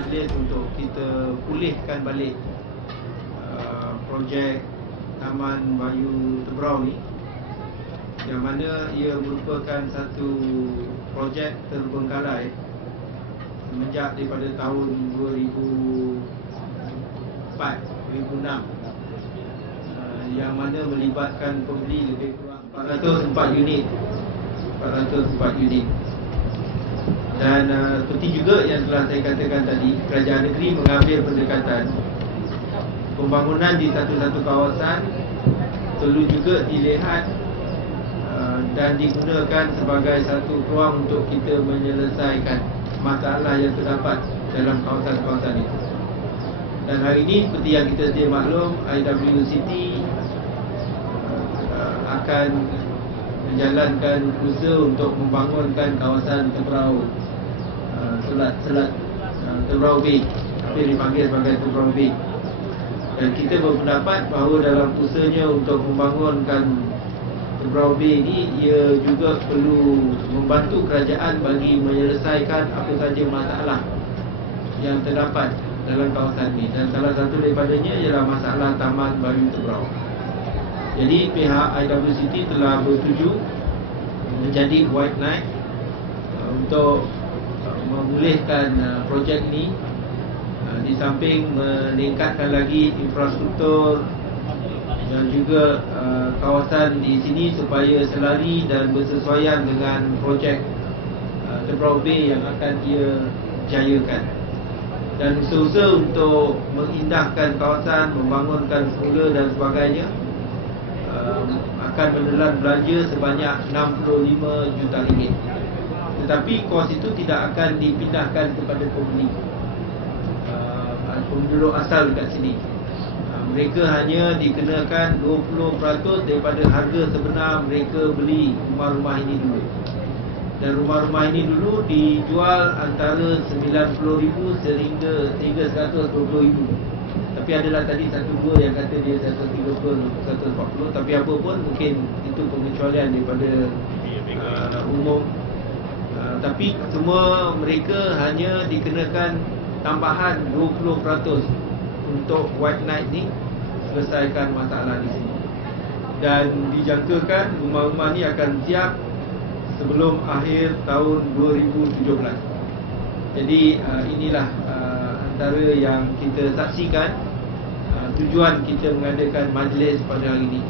majlis untuk kita pulihkan balik uh, projek Taman Bayu Tebrau ni yang mana ia merupakan satu projek terbengkalai semenjak daripada tahun 2004 2006 uh, yang mana melibatkan pembeli lebih kurang 404 unit. 404 unit dan uh, seperti juga yang telah saya katakan tadi kerajaan negeri mengambil pendekatan pembangunan di satu-satu kawasan perlu juga dilihat uh, dan digunakan sebagai satu peluang untuk kita menyelesaikan masalah yang terdapat dalam kawasan-kawasan itu. Dan hari ini seperti yang kita sedia maklum IWCT uh, akan menjalankan usaha untuk membangunkan kawasan Tebrau Selat Selat uh, Tebrau Bay tapi dipanggil sebagai Bay dan kita berpendapat bahawa dalam usahanya untuk membangunkan Bay ini ia juga perlu membantu kerajaan bagi menyelesaikan apa saja masalah yang terdapat dalam kawasan ini dan salah satu daripadanya ialah masalah Taman Bayu Tebrau. Jadi pihak IWCT telah bertuju menjadi white knight uh, untuk uh, memulihkan uh, projek ini di samping meningkatkan lagi infrastruktur dan juga kawasan di sini supaya selari dan bersesuaian dengan projek Tebrau Bay yang akan ia jayakan dan usaha-usaha untuk mengindahkan kawasan, membangunkan semula dan sebagainya uh, akan menelan belanja sebanyak 65 juta ringgit. Tetapi kos itu tidak akan dipindahkan kepada pembeli. Uh, penduduk asal dekat sini. Uh, mereka hanya dikenakan 20% daripada harga sebenar mereka beli rumah-rumah ini dulu. Dan rumah-rumah ini dulu dijual antara 90,000 sehingga sehingga 120,000. Tapi adalah tadi satu dua yang kata dia 130 140 tapi apa pun mungkin itu pengecualian daripada uh, umum uh, tapi semua mereka hanya dikenakan tambahan 20% untuk white night ni selesaikan masalah di sini. Dan dijangkakan rumah-rumah ni akan siap sebelum akhir tahun 2017 jadi uh, inilah uh, antara yang kita saksikan tujuan kita mengadakan majlis pada hari ini.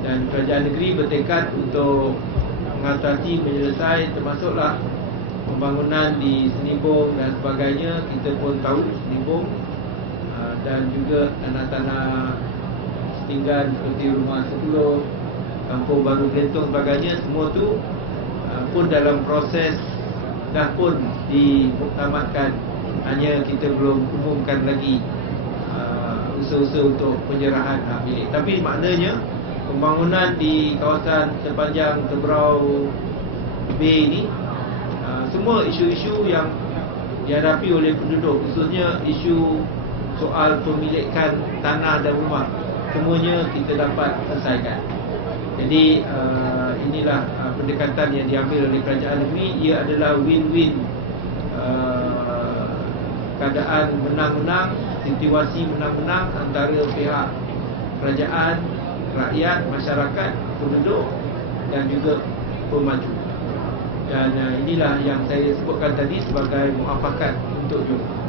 Dan kerajaan negeri bertekad untuk mengatasi menyelesai termasuklah pembangunan di Senimbung dan sebagainya. Kita pun tahu Senimbung ah, dan juga tanah-tanah setinggan seperti rumah 10 kampung baru Gentong sebagainya. Semua tu ah, pun dalam proses dah pun dimuktamadkan hanya kita belum umumkan lagi usaha-usaha untuk penyerahan hak milik. Tapi maknanya pembangunan di kawasan sepanjang Tebrau Bay ini uh, semua isu-isu yang dihadapi oleh penduduk khususnya isu soal pemilikan tanah dan rumah semuanya kita dapat selesaikan. Jadi uh, inilah uh, pendekatan yang diambil oleh kerajaan negeri ia adalah win-win uh, keadaan menang-menang situasi menang-menang antara pihak kerajaan, rakyat, masyarakat, penduduk dan juga pemaju. Dan uh, inilah yang saya sebutkan tadi sebagai muafakat untuk juga.